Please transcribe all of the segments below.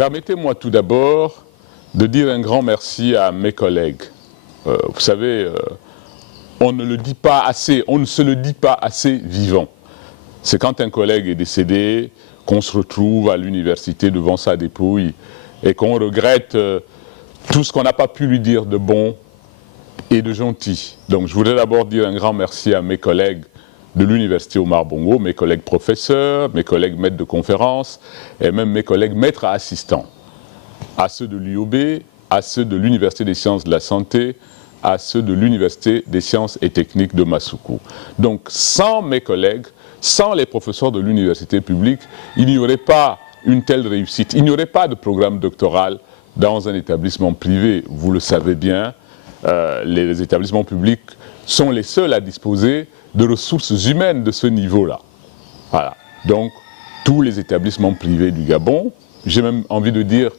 Permettez-moi tout d'abord de dire un grand merci à mes collègues. Vous savez, on ne le dit pas assez, on ne se le dit pas assez vivant. C'est quand un collègue est décédé qu'on se retrouve à l'université devant sa dépouille et qu'on regrette tout ce qu'on n'a pas pu lui dire de bon et de gentil. Donc je voudrais d'abord dire un grand merci à mes collègues de l'université Omar Bongo, mes collègues professeurs, mes collègues maîtres de conférences et même mes collègues maîtres assistants, à ceux de l'UOB, à ceux de l'Université des sciences de la santé, à ceux de l'Université des sciences et techniques de Massoukou. Donc sans mes collègues, sans les professeurs de l'université publique, il n'y aurait pas une telle réussite, il n'y aurait pas de programme doctoral dans un établissement privé. Vous le savez bien, les établissements publics sont les seuls à disposer de ressources humaines de ce niveau-là. Voilà. Donc, tous les établissements privés du Gabon, j'ai même envie de dire,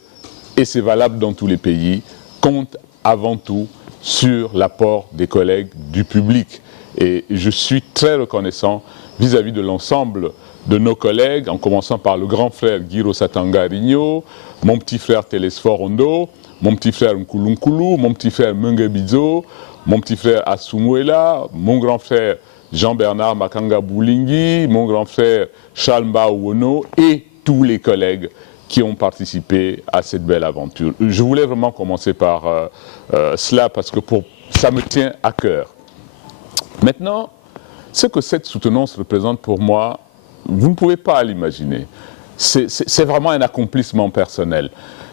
et c'est valable dans tous les pays, comptent avant tout sur l'apport des collègues du public. Et je suis très reconnaissant vis-à-vis de l'ensemble de nos collègues, en commençant par le grand frère Guiro Satanga Rigno, mon petit frère Télésphore Ondo, mon petit frère Nkulu, mon petit frère Mungebizo, mon petit frère Asumuela, mon grand frère Jean-Bernard Makanga Boulingi, mon grand frère Charles Mbaouono et tous les collègues qui ont participé à cette belle aventure. Je voulais vraiment commencer par cela parce que ça me tient à cœur. Maintenant, ce que cette soutenance représente pour moi, vous ne pouvez pas l'imaginer. C'est vraiment un accomplissement personnel.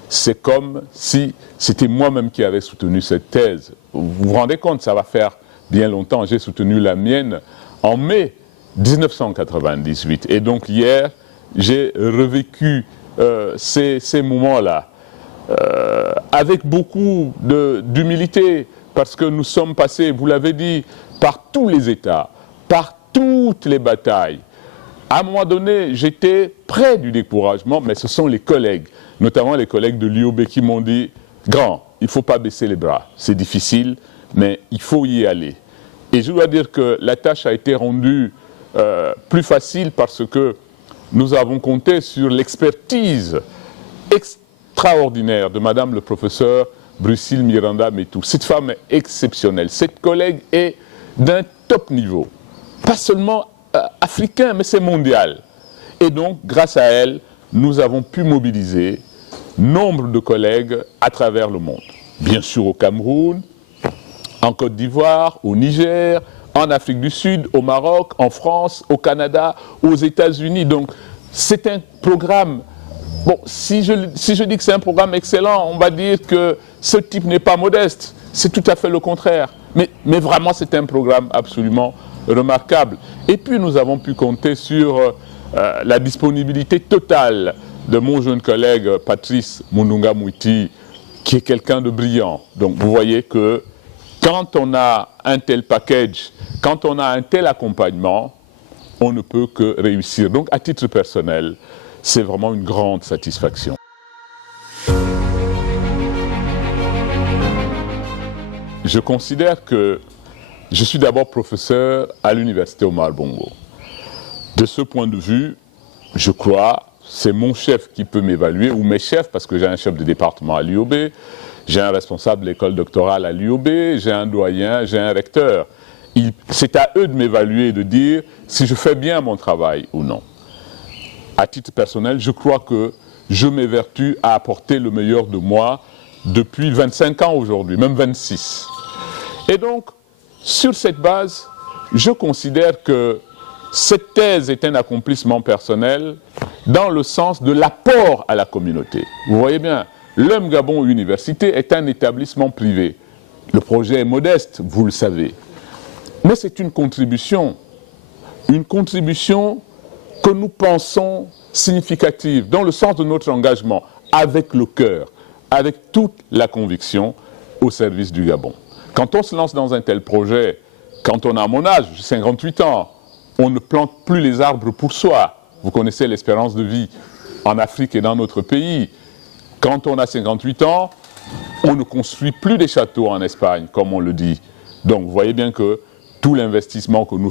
C'est comme si c'était moi-même qui avais soutenu cette thèse. Vous vous rendez compte, ça va faire bien longtemps. J'ai soutenu la mienne en mai 1998. Et donc hier, j'ai revécu ces moments-là avec beaucoup d'humilité, parce que nous sommes passés, vous l'avez dit, par tous les États, par toutes les batailles. À un moment donné, j'étais près du découragement, mais ce sont les collègues, notamment les collègues de l'UOB qui m'ont dit « Grand, il ne faut pas baisser les bras, c'est difficile, mais il faut y aller ». Et je dois dire que la tâche a été rendue plus facile parce que nous avons compté sur l'expertise extraordinaire de Madame le professeur Brucille Miranda Metou. Cette femme est exceptionnelle. Cette collègue est d'un top niveau. Pas seulement africain, mais c'est mondial. Et donc, grâce à elle, nous avons pu mobiliser nombre de collègues à travers le monde. Bien sûr au Cameroun, en Côte d'Ivoire, au Niger, en Afrique du Sud, au Maroc, en France, au Canada, aux États-Unis. Donc, c'est un programme. Bon, si je dis que c'est un programme excellent, on va dire que ce type n'est pas modeste. C'est tout à fait le contraire. Mais vraiment, c'est un programme absolument remarquable. Et puis, nous avons pu compter sur la disponibilité totale de mon jeune collègue Patrice Mununga Mouiti, qui est quelqu'un de brillant. Donc, vous voyez que quand on a un tel package, quand on a un tel accompagnement, on ne peut que réussir. Donc, à titre personnel, c'est vraiment une grande satisfaction. Je considère que je suis d'abord professeur à l'université Omar Bongo. De ce point de vue, je crois, c'est mon chef qui peut m'évaluer, ou mes chefs, parce que j'ai un chef de département à l'UOB, j'ai un responsable de l'école doctorale à l'UOB, j'ai un doyen, j'ai un recteur. C'est à eux de m'évaluer et de dire si je fais bien mon travail ou non. À titre personnel, je crois que je m'évertue à apporter le meilleur de moi depuis 25 ans aujourd'hui, même 26. Et donc, sur cette base, je considère que cette thèse est un accomplissement personnel dans le sens de l'apport à la communauté. Vous voyez bien, l'UM Gabon Université est un établissement privé. Le projet est modeste, vous le savez. Mais c'est une contribution que nous pensons significative, dans le sens de notre engagement, avec le cœur, avec toute la conviction au service du Gabon. Quand on se lance dans un tel projet, quand on a mon âge, j'ai 58 ans, on ne plante plus les arbres pour soi. Vous connaissez l'espérance de vie en Afrique et dans notre pays. Quand on a 58 ans, on ne construit plus des châteaux en Espagne, comme on le dit. Donc vous voyez bien que tout l'investissement que nous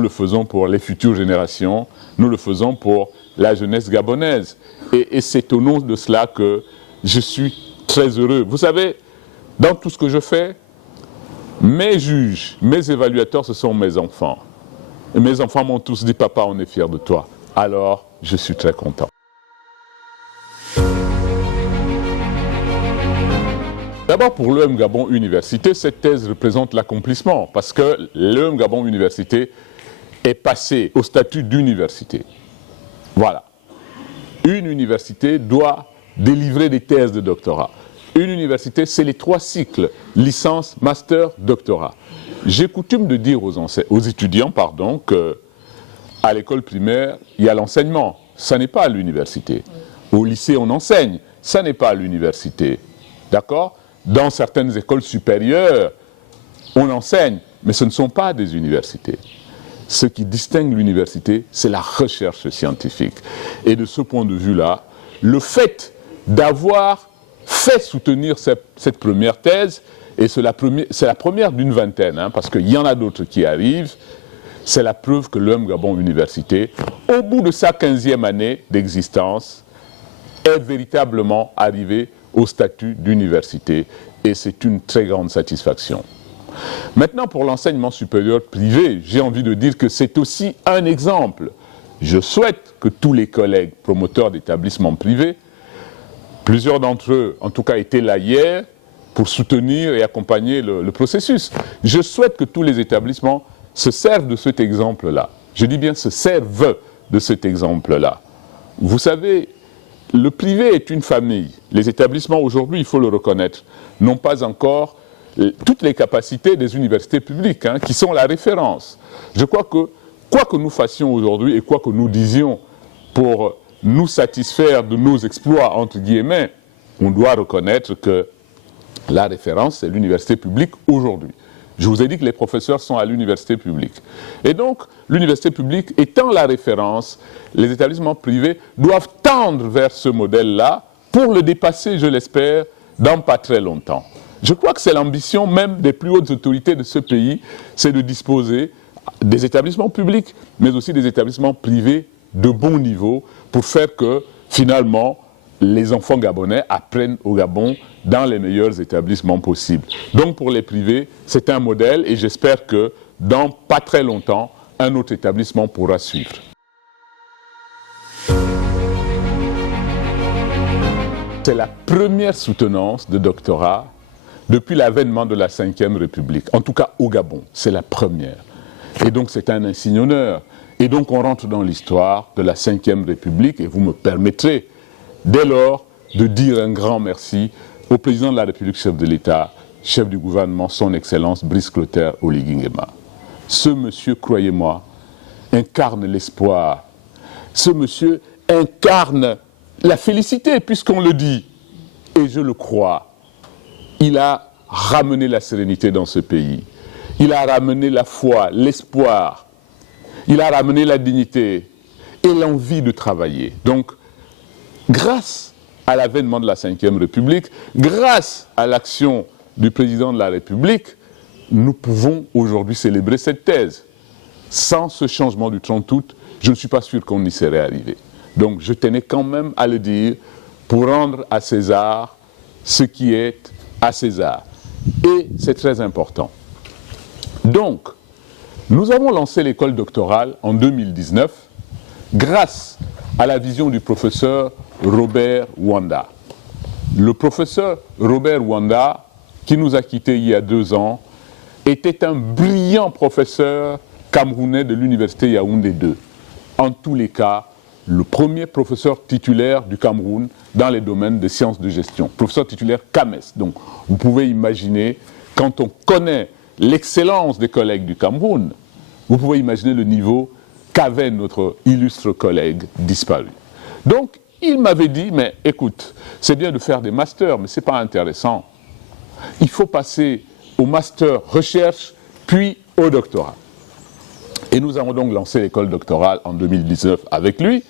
le faisons pour les futures générations, nous le faisons pour la jeunesse gabonaise. Et c'est au nom de cela que je suis très heureux. Vous savez, dans tout ce que je fais, mes juges, mes évaluateurs, ce sont mes enfants. Et mes enfants m'ont tous dit, papa, on est fiers de toi. Alors, je suis très content. D'abord, pour l'EM Gabon Université, cette thèse représente l'accomplissement, parce que l'EM Gabon Université est passé au statut d'université. Voilà. Une université doit délivrer des thèses de doctorat. Une université, c'est les 3 cycles, licence, master, doctorat. J'ai coutume de dire aux étudiants qu'à l'école primaire, il y a l'enseignement. Ça n'est pas à l'université. Au lycée, on enseigne. Ça n'est pas à l'université. D'accord ? Dans certaines écoles supérieures, on enseigne, mais ce ne sont pas des universités. Ce qui distingue l'université, c'est la recherche scientifique. Et de ce point de vue-là, le fait d'avoir fait soutenir cette première thèse, et c'est la première d'une vingtaine, parce qu'il y en a d'autres qui arrivent, c'est la preuve que l'EM Gabon Université, au bout de sa 15e année d'existence, est véritablement arrivé au statut d'université, et c'est une très grande satisfaction. Maintenant, pour l'enseignement supérieur privé, j'ai envie de dire que c'est aussi un exemple. Je souhaite que tous les collègues promoteurs d'établissements privés, plusieurs d'entre eux, en tout cas, étaient là hier pour soutenir et accompagner le processus. Je souhaite que tous les établissements se servent de cet exemple-là. Je dis bien se servent de cet exemple-là. Vous savez, le privé est une famille. Les établissements, aujourd'hui, il faut le reconnaître, n'ont pas encore toutes les capacités des universités publiques, qui sont la référence. Je crois que, quoi que nous fassions aujourd'hui et quoi que nous disions pour nous satisfaire de nos exploits, entre guillemets, on doit reconnaître que la référence, c'est l'université publique aujourd'hui. Je vous ai dit que les professeurs sont à l'université publique. Et donc, l'université publique étant la référence, les établissements privés doivent tendre vers ce modèle-là pour le dépasser, je l'espère, dans pas très longtemps. Je crois que c'est l'ambition même des plus hautes autorités de ce pays, c'est de disposer des établissements publics, mais aussi des établissements privés de bon niveau pour faire que, finalement, les enfants gabonais apprennent au Gabon dans les meilleurs établissements possibles. Donc pour les privés, c'est un modèle et j'espère que dans pas très longtemps, un autre établissement pourra suivre. C'est la première soutenance de doctorat depuis l'avènement de la Ve République, en tout cas au Gabon, c'est la première. Et donc c'est un insigne honneur. Et donc on rentre dans l'histoire de la Ve République et vous me permettrez dès lors de dire un grand merci au président de la République, chef de l'État, chef du gouvernement, son Excellence Brice Clotaire Oligui Nguema. Ce monsieur, croyez-moi, incarne l'espoir. Ce monsieur incarne la félicité, puisqu'on le dit, et je le crois. Il a ramené la sérénité dans ce pays. Il a ramené la foi, l'espoir. Il a ramené la dignité et l'envie de travailler. Donc, grâce à l'avènement de la Ve République, grâce à l'action du président de la République, nous pouvons aujourd'hui célébrer cette thèse. Sans ce changement du 30 août, je ne suis pas sûr qu'on y serait arrivé. Donc je tenais quand même à le dire pour rendre à César ce qui est à César. Et c'est très important. Donc, nous avons lancé l'école doctorale en 2019 grâce à la vision du professeur Robert Wanda. Le professeur Robert Wanda, qui nous a quittés il y a 2 ans, était un brillant professeur camerounais de l'université Yaoundé 2. En tous les cas, le premier professeur titulaire du Cameroun dans les domaines de sciences de gestion. Professeur titulaire CAMES. Donc, vous pouvez imaginer, quand on connaît l'excellence des collègues du Cameroun, vous pouvez imaginer le niveau qu'avait notre illustre collègue disparu. Donc, il m'avait dit, mais écoute, c'est bien de faire des masters, mais ce n'est pas intéressant. Il faut passer au master recherche, puis au doctorat. Et nous avons donc lancé l'école doctorale en 2019 avec lui.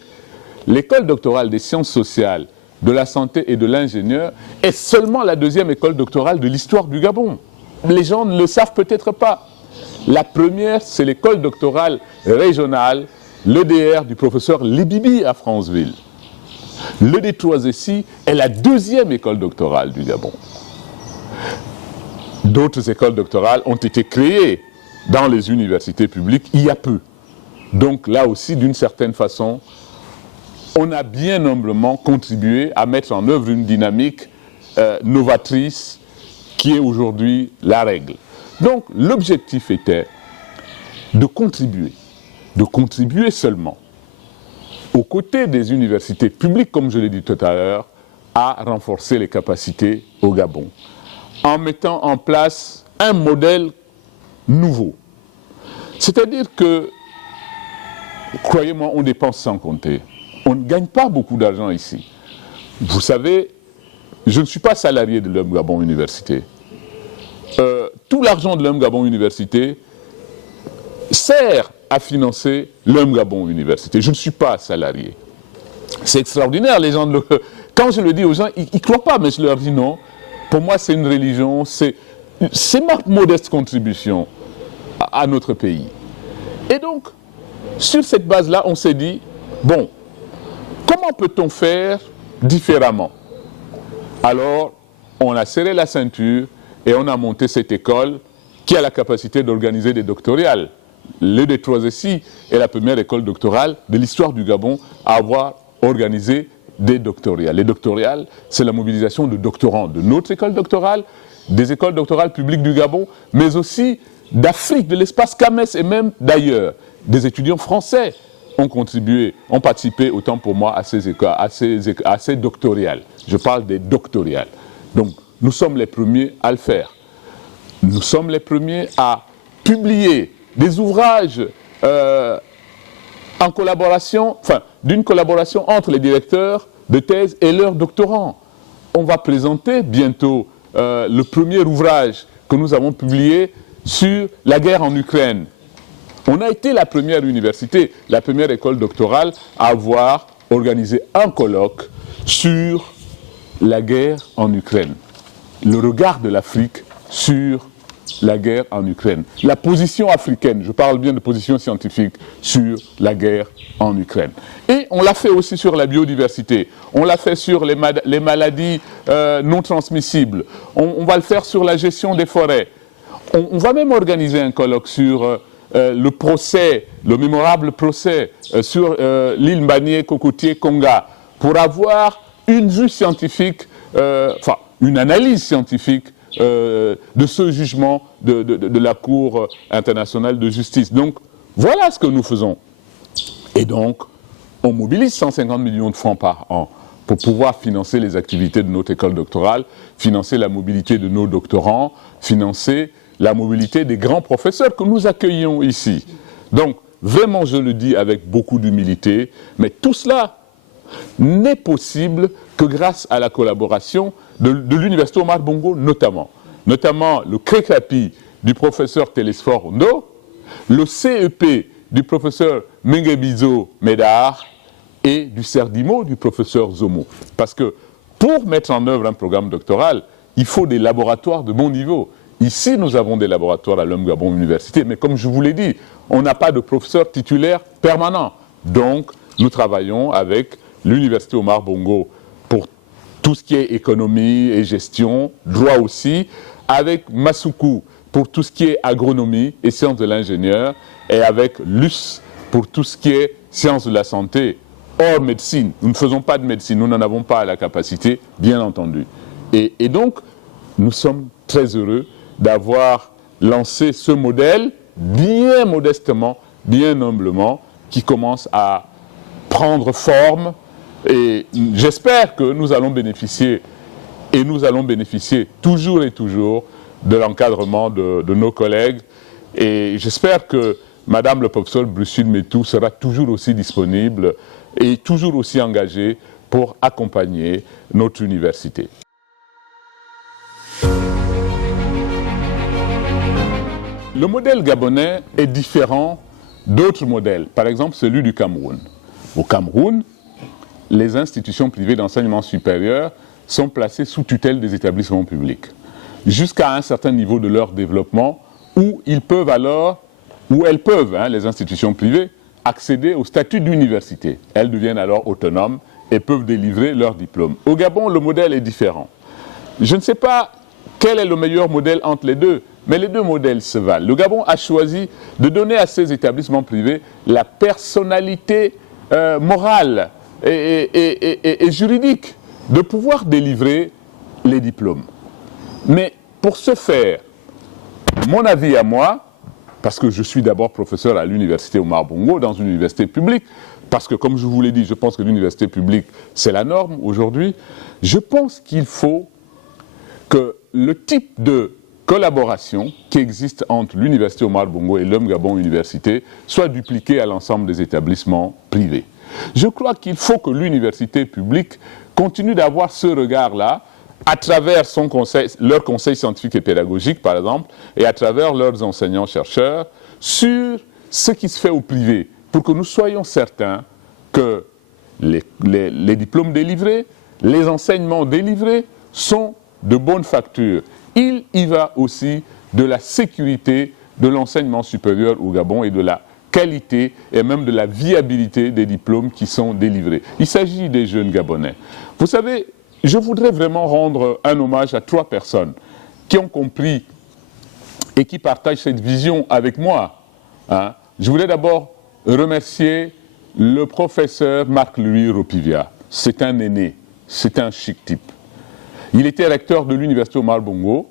L'école doctorale des sciences sociales, de la santé et de l'ingénieur est seulement la 2e école doctorale de l'histoire du Gabon. Les gens ne le savent peut-être pas. La première, c'est l'école doctorale régionale l'EDR du professeur Libibi à Franceville. L'ED3SI est la deuxième école doctorale du Gabon. D'autres écoles doctorales ont été créées dans les universités publiques il y a peu. Donc là aussi, d'une certaine façon, on a bien humblement contribué à mettre en œuvre une dynamique novatrice qui est aujourd'hui la règle. Donc l'objectif était de contribuer seulement, aux côtés des universités publiques, comme je l'ai dit tout à l'heure, à renforcer les capacités au Gabon, en mettant en place un modèle nouveau. C'est-à-dire que, croyez-moi, on dépense sans compter. On ne gagne pas beaucoup d'argent ici. Vous savez, je ne suis pas salarié de l'UM Gabon Université. Tout l'argent de l'UM Gabon Université sert à financer l'UM Gabon Université. Je ne suis pas salarié. C'est extraordinaire, les gens, quand je le dis aux gens, ils ne croient pas, mais je leur dis non. Pour moi, c'est une religion, c'est ma modeste contribution à notre pays. Et donc, sur cette base-là, on s'est dit, bon, comment peut-on faire différemment? Alors, on a serré la ceinture et on a monté cette école qui a la capacité d'organiser des doctorales. L'ED3SI est la première école doctorale de l'histoire du Gabon à avoir organisé des doctorales. Les doctorales, c'est la mobilisation de doctorants de notre école doctorale, des écoles doctorales publiques du Gabon, mais aussi d'Afrique, de l'espace CAMES et même d'ailleurs. Des étudiants français ont contribué, ont participé, autant pour moi, à ces doctorales. Je parle des doctorales. Donc, nous sommes les premiers à le faire. Nous sommes les premiers à publier des ouvrages en collaboration, enfin, d'une collaboration entre les directeurs de thèse et leurs doctorants. On va présenter bientôt le premier ouvrage que nous avons publié sur la guerre en Ukraine. On a été la première université, la première école doctorale à avoir organisé un colloque sur la guerre en Ukraine. Le regard de l'Afrique sur la guerre en Ukraine. La position africaine, je parle bien de position scientifique sur la guerre en Ukraine. Et on l'a fait aussi sur la biodiversité, on l'a fait sur les maladies non transmissibles, on va le faire sur la gestion des forêts. On va même organiser un colloque sur le procès, le mémorable procès sur l'île Mbanié-Cocotier-Konga, pour avoir une vue scientifique, enfin une analyse scientifique de ce jugement de la Cour internationale de justice. Donc, voilà ce que nous faisons. Et donc, on mobilise 150 millions de francs par an pour pouvoir financer les activités de notre école doctorale, financer la mobilité de nos doctorants, financer la mobilité des grands professeurs que nous accueillons ici. Donc, vraiment, je le dis avec beaucoup d'humilité, mais tout cela n'est possible que grâce à la collaboration de l'Université Omar Bongo notamment le CRECAPI du professeur Télésphore Ondo, le CEP du professeur Mengebizo Médard et du CERDIMO du professeur Zomo. Parce que pour mettre en œuvre un programme doctoral, il faut des laboratoires de bon niveau. Ici, nous avons des laboratoires à l'UM Gabon Université, mais comme je vous l'ai dit, on n'a pas de professeur titulaire permanent. Donc, nous travaillons avec l'Université Omar Bongo pour tout ce qui est économie et gestion, droit aussi, avec Masuku pour tout ce qui est agronomie et sciences de l'ingénieur, et avec LUS pour tout ce qui est sciences de la santé, hors médecine. Nous ne faisons pas de médecine, nous n'en avons pas la capacité, bien entendu. Et donc, nous sommes très heureux d'avoir lancé ce modèle, bien modestement, bien humblement, qui commence à prendre forme. Et j'espère que nous allons bénéficier, et nous allons bénéficier toujours et toujours de l'encadrement de nos collègues. Et j'espère que Madame le professeur Brucine Metou sera toujours aussi disponible et toujours aussi engagée pour accompagner notre université. Le modèle gabonais est différent d'autres modèles, par exemple celui du Cameroun. Au Cameroun, les institutions privées d'enseignement supérieur sont placées sous tutelle des établissements publics, jusqu'à un certain niveau de leur développement, où ils peuvent alors, où elles peuvent, les institutions privées, accéder au statut d'université. Elles deviennent alors autonomes et peuvent délivrer leur diplôme. Au Gabon, le modèle est différent. Je ne sais pas quel est le meilleur modèle entre les deux, mais les deux modèles se valent. Le Gabon a choisi de donner à ces établissements privés la personnalité morale et juridique de pouvoir délivrer les diplômes. Mais pour ce faire, mon avis à moi, parce que je suis d'abord professeur à l'université Omar Bongo, dans une université publique, parce que comme je vous l'ai dit, je pense que l'université publique, c'est la norme aujourd'hui, je pense qu'il faut que le type de collaboration qui existe entre l'université Omar Bongo et l'UM Gabon Université soit dupliqué à l'ensemble des établissements privés. Je crois qu'il faut que l'université publique continue d'avoir ce regard-là à travers leur conseil scientifique et pédagogique, par exemple, et à travers leurs enseignants-chercheurs, sur ce qui se fait au privé, pour que nous soyons certains que les diplômes délivrés, les enseignements délivrés sont de bonne facture. Il y va aussi de la sécurité de l'enseignement supérieur au Gabon et de la qualité et même de la viabilité des diplômes qui sont délivrés. Il s'agit des jeunes Gabonais. Vous savez, je voudrais vraiment rendre un hommage à 3 personnes qui ont compris et qui partagent cette vision avec moi. Je voudrais d'abord remercier le professeur Marc-Louis Ropivia. C'est un aîné, c'est un chic type. Il était recteur de l'université Omar Bongo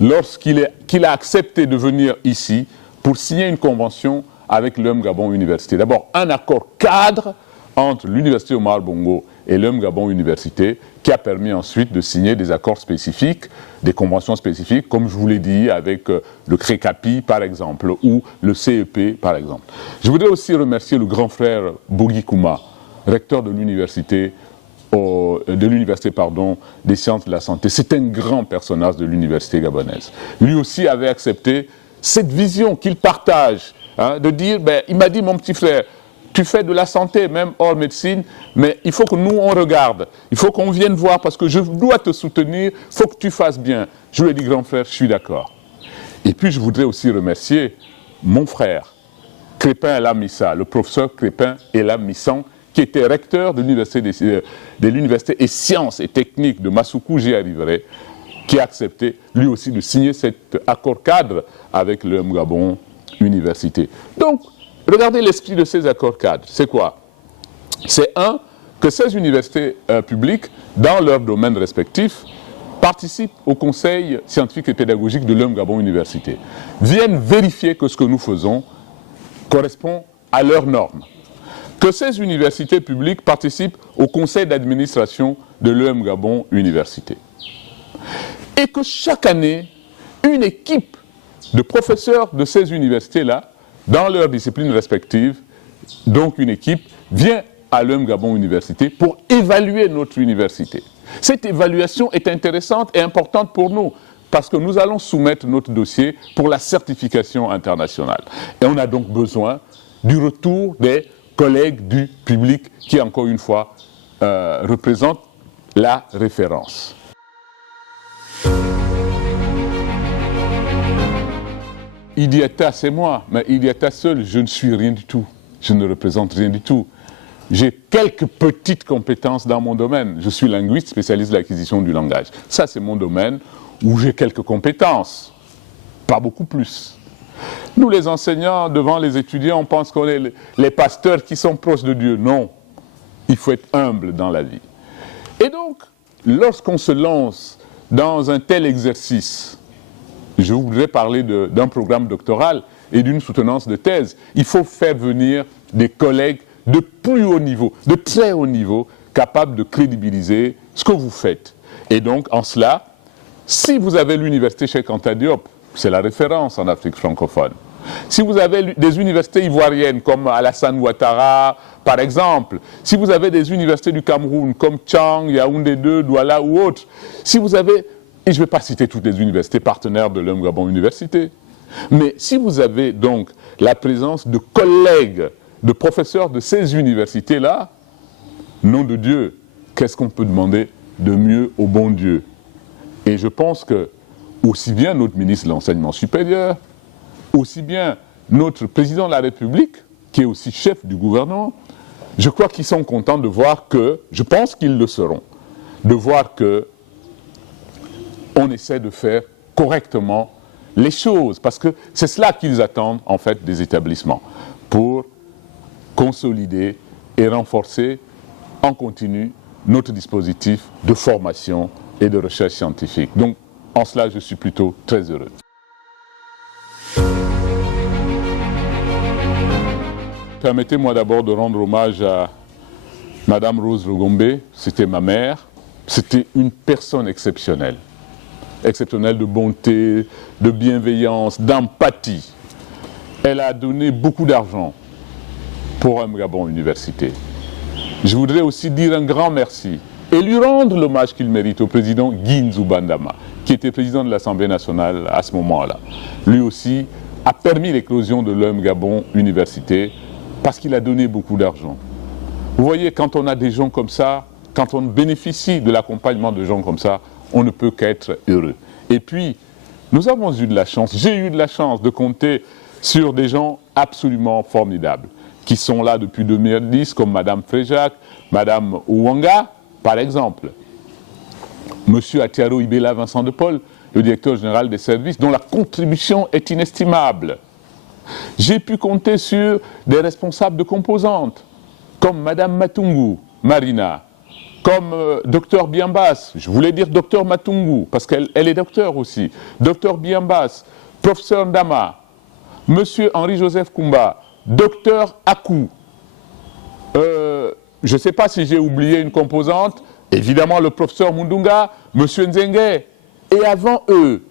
lorsqu'il a accepté de venir ici pour signer une convention avec l'UM Gabon Université. D'abord, un accord cadre entre l'université Omar Bongo et l'UM Gabon Université qui a permis ensuite de signer des accords spécifiques, des conventions spécifiques, comme je vous l'ai dit, avec le CRECAPI par exemple, ou le CEP par exemple. Je voudrais aussi remercier le grand frère Bogi Kouma, recteur de l'université des sciences de la santé. C'est un grand personnage de l'université gabonaise. Lui aussi avait accepté cette vision qu'il partage, de dire, il m'a dit, mon petit frère, tu fais de la santé, même hors médecine, mais il faut que nous, on regarde. Il faut qu'on vienne voir parce que je dois te soutenir, il faut que tu fasses bien. Je lui ai dit, grand frère, je suis d'accord. Et puis, je voudrais aussi remercier mon frère, Crépin Elam-Missa, le professeur Crépin Elam-Missan, qui était recteur de l'université et sciences et techniques de Massoukou, j'y arriverai, qui a accepté lui aussi de signer cet accord cadre avec le Gabon Université. Donc, regardez l'esprit de ces accords cadres. C'est quoi? C'est que ces universités publiques, dans leurs domaines respectifs, participent au conseil scientifique et pédagogique de l'UM Gabon Université, viennent vérifier que ce que nous faisons correspond à leurs normes. Que ces universités publiques participent au conseil d'administration de l'UM Gabon Université. Et que chaque année, une équipe de professeurs de ces universités-là, dans leurs disciplines respectives, donc une équipe, vient à l'UM Gabon Université pour évaluer notre université. Cette évaluation est intéressante et importante pour nous, parce que nous allons soumettre notre dossier pour la certification internationale. Et on a donc besoin du retour des collègues du public qui, encore une fois, représentent la référence. Idiata, c'est moi, mais Idiata seul, je ne suis rien du tout. Je ne représente rien du tout. J'ai quelques petites compétences dans mon domaine. Je suis linguiste, spécialiste de l'acquisition du langage. Ça, c'est mon domaine où j'ai quelques compétences, pas beaucoup plus. Nous, les enseignants, devant les étudiants, on pense qu'on est les pasteurs qui sont proches de Dieu. Non, il faut être humble dans la vie. Et donc, lorsqu'on se lance dans un tel exercice, je voudrais parler d'un programme doctoral et d'une soutenance de thèse. Il faut faire venir des collègues de plus haut niveau, de très haut niveau, capables de crédibiliser ce que vous faites. Et donc, en cela, si vous avez l'université Cheikh Anta Diop, c'est la référence en Afrique francophone. Si vous avez des universités ivoiriennes comme Alassane Ouattara, par exemple, si vous avez des universités du Cameroun comme Tchang, Yaoundé 2, Douala ou autres, si vous avez, et je ne vais pas citer toutes les universités partenaires de l'UM Gabon Université, mais si vous avez donc la présence de collègues, de professeurs de ces universités-là, nom de Dieu, qu'est-ce qu'on peut demander de mieux au bon Dieu? Et je pense que aussi bien notre ministre de l'Enseignement supérieur, aussi bien notre président de la République, qui est aussi chef du gouvernement, je crois qu'ils sont contents de voir que, je pense qu'ils le seront, de voir que on essaie de faire correctement les choses, parce que c'est cela qu'ils attendent en fait des établissements, pour consolider et renforcer en continu notre dispositif de formation et de recherche scientifique. Donc, en cela, je suis plutôt très heureux. Permettez-moi d'abord de rendre hommage à Madame Rose Logombe. C'était ma mère. C'était une personne exceptionnelle. Exceptionnelle de bonté, de bienveillance, d'empathie. Elle a donné beaucoup d'argent pour Gabon Université. Je voudrais aussi dire un grand merci et lui rendre l'hommage qu'il mérite au président Guy Nzubandama, qui était président de l'Assemblée nationale à ce moment-là. Lui aussi a permis l'éclosion de Gabon Université parce qu'il a donné beaucoup d'argent. Vous voyez, quand on a des gens comme ça, quand on bénéficie de l'accompagnement de gens comme ça, on ne peut qu'être heureux. Et puis, nous avons eu de la chance, j'ai eu de la chance de compter sur des gens absolument formidables, qui sont là depuis 2010, comme Madame Fréjac, Madame Ouanga, par exemple. Monsieur Atiaro Ibela Vincent de Paul, le directeur général des services, dont la contribution est inestimable. J'ai pu compter sur des responsables de composantes, comme Madame Matungu, Marina, comme Docteur Biambas, je voulais dire Docteur Matungu, parce qu'elle est docteur aussi, Docteur Biambas, Professeur Ndama, Monsieur Henri-Joseph Kumba, Docteur Akou, je ne sais pas si j'ai oublié une composante, évidemment le Professeur Mundunga, Monsieur Nzenge, et avant eux,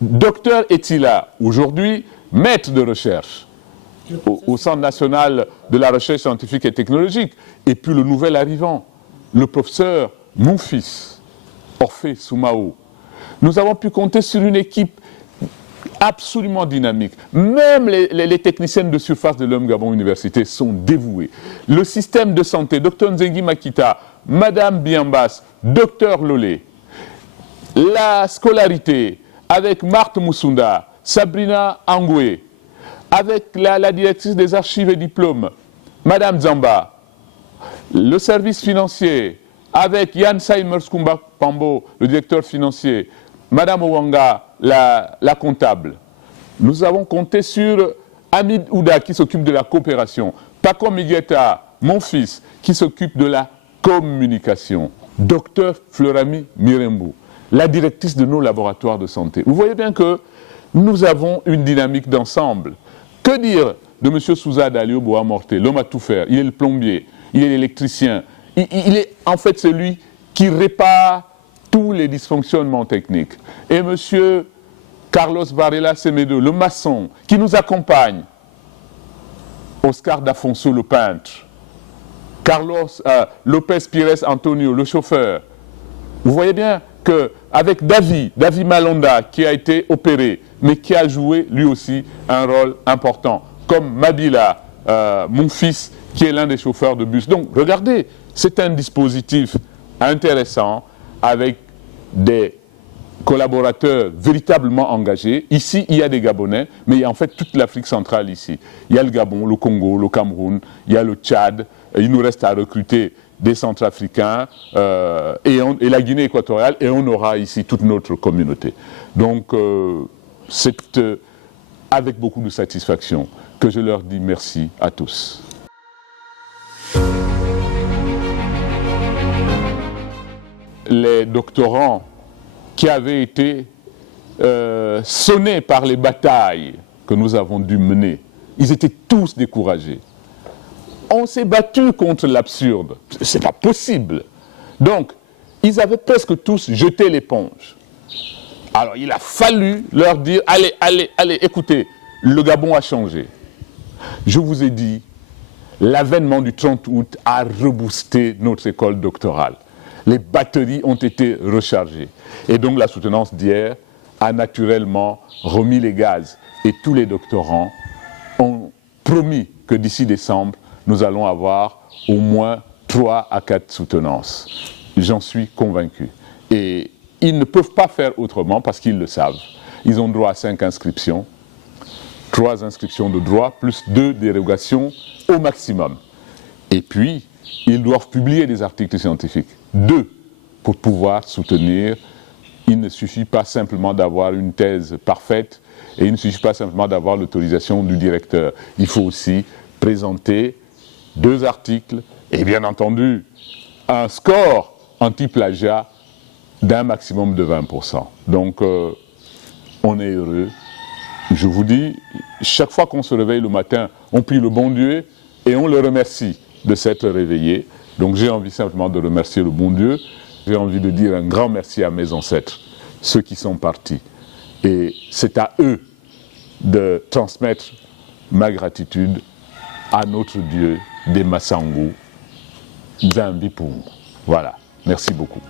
Docteur Etila, aujourd'hui maître de recherche au Centre national de la recherche scientifique et technologique, et puis le nouvel arrivant, le professeur, mon fils, Orphée Soumao. Nous avons pu compter sur une équipe absolument dynamique. Même les techniciennes de surface de Gabon Université sont dévouées. Le système de santé, Dr Nzengi Makita, Madame Biambas, Dr Lolé. La scolarité, avec Marthe Moussunda, Sabrina Angoué, avec la directrice des archives et diplômes, Madame Zamba. Le service financier, avec Yann Saimers Kumba Pambo, le directeur financier, Madame Ouanga, la comptable. Nous avons compté sur Hamid Ouda, qui s'occupe de la coopération, Paco Migueta, mon fils, qui s'occupe de la communication, Docteur Fleurami Mirembou, la directrice de nos laboratoires de santé. Vous voyez bien que nous avons une dynamique d'ensemble. Que dire de M. Souza Dalio Boamorté, l'homme à tout faire, il est le plombier, il est l'électricien, il est en fait celui qui répare tous les dysfonctionnements techniques. Et M. Carlos Varela Semedo, le maçon, qui nous accompagne, Oscar Dafonso, le peintre, Carlos Lopez Pires Antonio, le chauffeur. Vous voyez bien qu'avec David Malonda, qui a été opéré, mais qui a joué lui aussi un rôle important, comme Mabila, mon fils, qui est l'un des chauffeurs de bus. Donc, regardez, c'est un dispositif intéressant avec des collaborateurs véritablement engagés. Ici, il y a des Gabonais, mais il y a en fait toute l'Afrique centrale ici. Il y a le Gabon, le Congo, le Cameroun, il y a le Tchad. Il nous reste à recruter des Centrafricains et la Guinée équatoriale, et on aura ici toute notre communauté. Donc, c'est avec beaucoup de satisfaction que je leur dis merci à tous. Les doctorants qui avaient été sonnés par les batailles que nous avons dû mener, ils étaient tous découragés. On s'est battu contre l'absurde. C'est pas possible. Donc, ils avaient presque tous jeté l'éponge. Alors, il a fallu leur dire, allez, écoutez, le Gabon a changé. Je vous ai dit, l'avènement du 30 août a reboosté notre école doctorale. Les batteries ont été rechargées. Et donc, la soutenance d'hier a naturellement remis les gaz. Et tous les doctorants ont promis que d'ici décembre, nous allons avoir au moins 3 à 4 soutenances. J'en suis convaincu. Et ils ne peuvent pas faire autrement parce qu'ils le savent. Ils ont droit à 5 inscriptions. 3 inscriptions de droit, plus 2 dérogations au maximum. Et puis, ils doivent publier des articles scientifiques. 2 pour pouvoir soutenir. Il ne suffit pas simplement d'avoir une thèse parfaite et il ne suffit pas simplement d'avoir l'autorisation du directeur. Il faut aussi présenter 2 articles et bien entendu un score anti-plagiat d'un maximum de 20%. Donc on est heureux. Je vous dis, chaque fois qu'on se réveille le matin, on prie le bon Dieu et on le remercie de s'être réveillé. Donc j'ai envie simplement de remercier le bon Dieu. J'ai envie de dire un grand merci à mes ancêtres, ceux qui sont partis. Et c'est à eux de transmettre ma gratitude à notre Dieu des Masangu, Zambi Poum. Voilà, merci beaucoup.